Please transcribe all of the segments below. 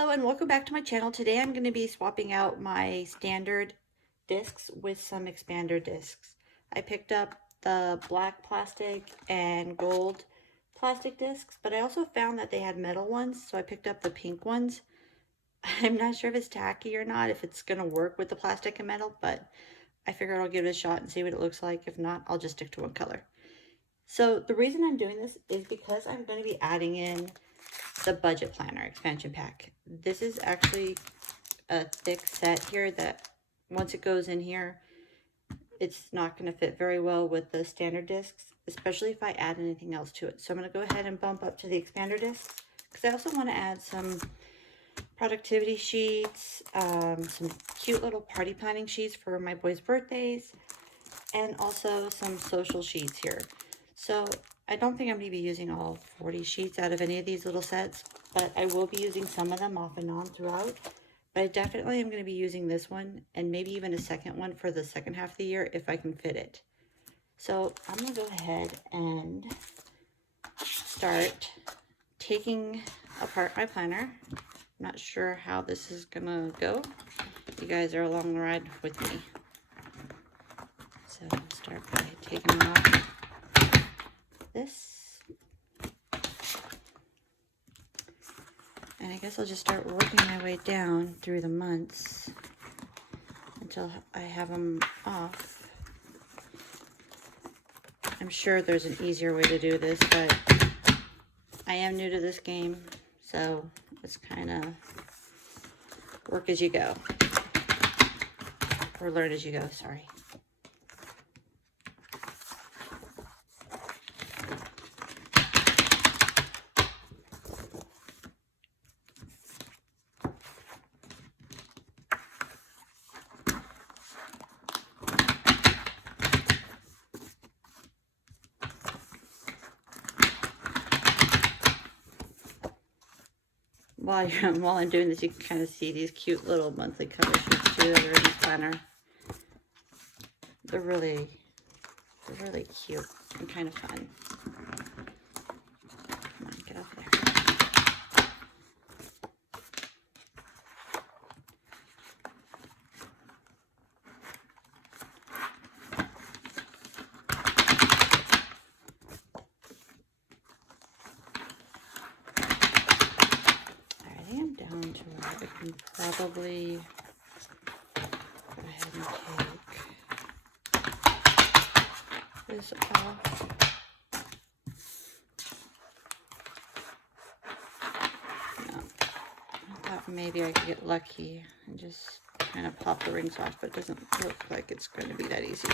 Hello and welcome back to my channel. Today I'm going to be swapping out my standard discs with some expander discs. I picked up the black plastic and gold plastic discs, but I also found that they had metal ones, so I picked up the pink ones. I'm not sure if it's tacky or not, if it's going to work with the plastic and metal, but I figured I'll give it a shot and see what it looks like. If not, I'll just stick to one color. So the reason I'm doing this is because I'm going to be adding in the budget planner expansion pack. This is actually a thick set here that once it goes in here, it's not going to fit very well with the standard discs, especially if I add anything else to it. So I'm going to go ahead and bump up to the expander discs because I also want to add some productivity sheets, some cute little party planning sheets for my boys' birthdays, and also some social sheets here. So I don't think I'm going to be using all 40 sheets out of any of these little sets, but I will be using some of them off and on throughout. But I definitely am going to be using this one and maybe even a second one for the second half of the year if I can fit it. So I'm going to go ahead and start taking apart my planner. I'm not sure how this is going to go. You guys are along the ride with me. So I'll start by taking off this. And I guess I'll just start working my way down through the months until I have them off. I'm sure there's an easier way to do this, but I am new to this game, so it's kind of work as you go. Or learn as you go, sorry. While I'm doing this, you can kind of see these cute little monthly cover sheets too that are in this planner. They're really cute and kind of fun. Come on, get up there. I am down to where I can probably go ahead and take this off. No, I thought maybe I could get lucky and just kind of pop the rings off, but it doesn't look like it's going to be that easy.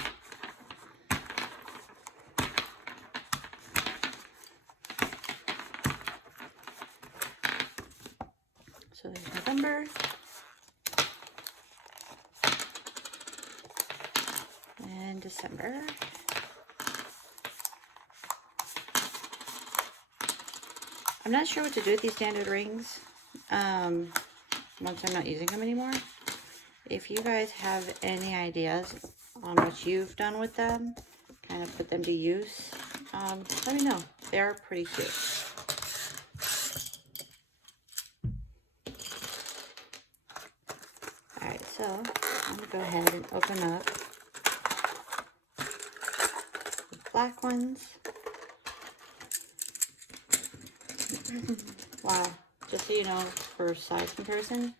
So there's November. And December. I'm not sure what to do with these standard rings once I'm not using them anymore. If you guys have any ideas on what you've done with them, kind of put them to use, let me know. They are pretty cute. Alright, so I'm going to go ahead and open up the black ones. Wow, just so you know, for size comparison,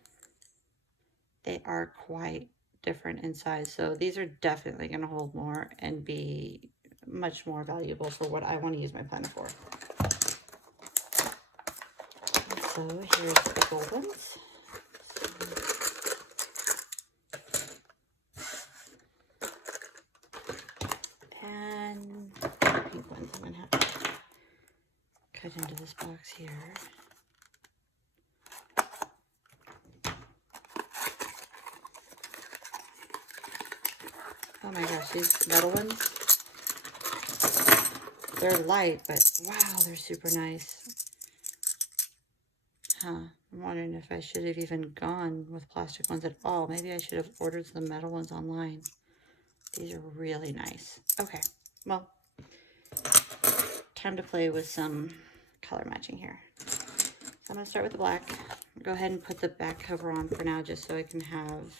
they are quite different in size. So these are definitely going to hold more and be much more valuable for what I want to use my planner for. So here's the gold ones. And the pink ones I'm going to have to cut into this box here. Oh my gosh, these metal ones, they're light, but wow, they're super nice. Huh, I'm wondering if I should have even gone with plastic ones at all. Maybe I should have ordered some metal ones online. These are really nice. Okay, well, time to play with some color matching here. I'm going to start with the black. Go ahead and put the back cover on for now just so I can have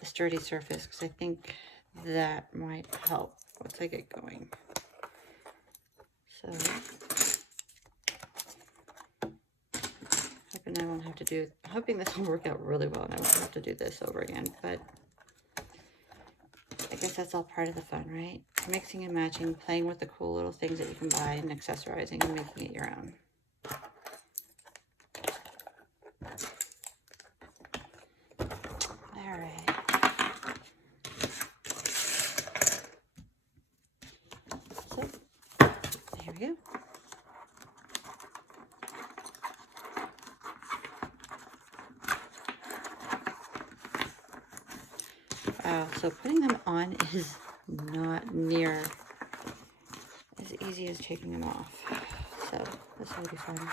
a sturdy surface, because I think that might help once I get going. So, hoping this will work out really well and I won't have to do this over again, but I guess that's all part of the fun, right? Mixing and matching, playing with the cool little things that you can buy and accessorizing and making it your own. All right. So, there we go. Wow, so putting them on is not near as easy as taking them off. So this will be fun.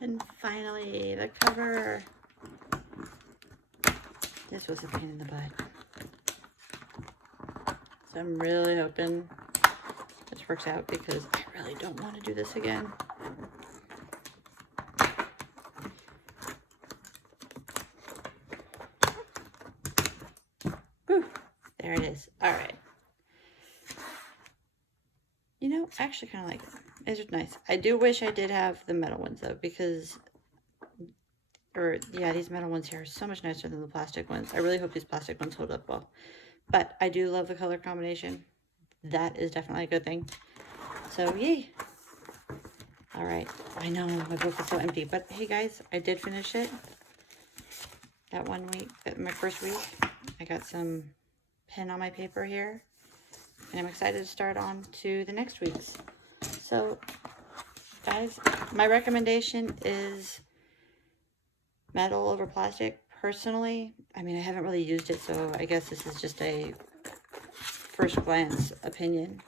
And finally, the cover. This was a pain in the butt. So I'm really hoping this works out because I really don't want to do this again. Whew, there it is. All right. You know, I actually kind of like it. It's just nice. I do wish I did have the metal ones though, because, yeah, these metal ones here are so much nicer than the plastic ones. I really hope these plastic ones hold up well. But I do love the color combination. That is definitely a good thing. So, yay. All right. I know my book is so empty, but hey guys, I did finish it. That one week, my first week, I got some pen on my paper here. And I'm excited to start on to the next week's. So, guys, my recommendation is metal over plastic. Personally, I mean, I haven't really used it, so I guess this is just a first glance opinion.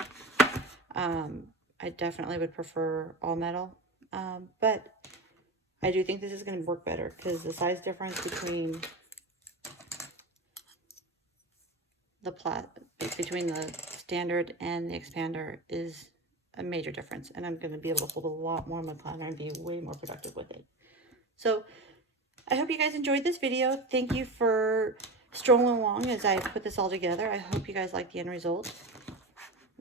I definitely would prefer all metal, but I do think this is going to work better because the size difference between the standard and the expander is a major difference, and I'm going to be able to hold a lot more in my planner and be way more productive with it. So I hope you guys enjoyed this video. Thank you for strolling along as I put this all together. I hope you guys like the end result.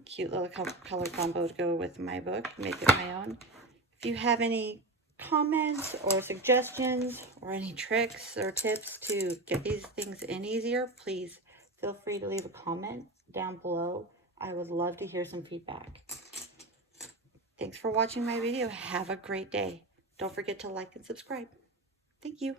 Cute little color combo to go with my book, make it my own. If you have any comments or suggestions or any tricks or tips to get these things in easier, please feel free to leave a comment down below. I would love to hear some feedback. Thanks for watching my video. Have a great day. Don't forget to like and subscribe. Thank you.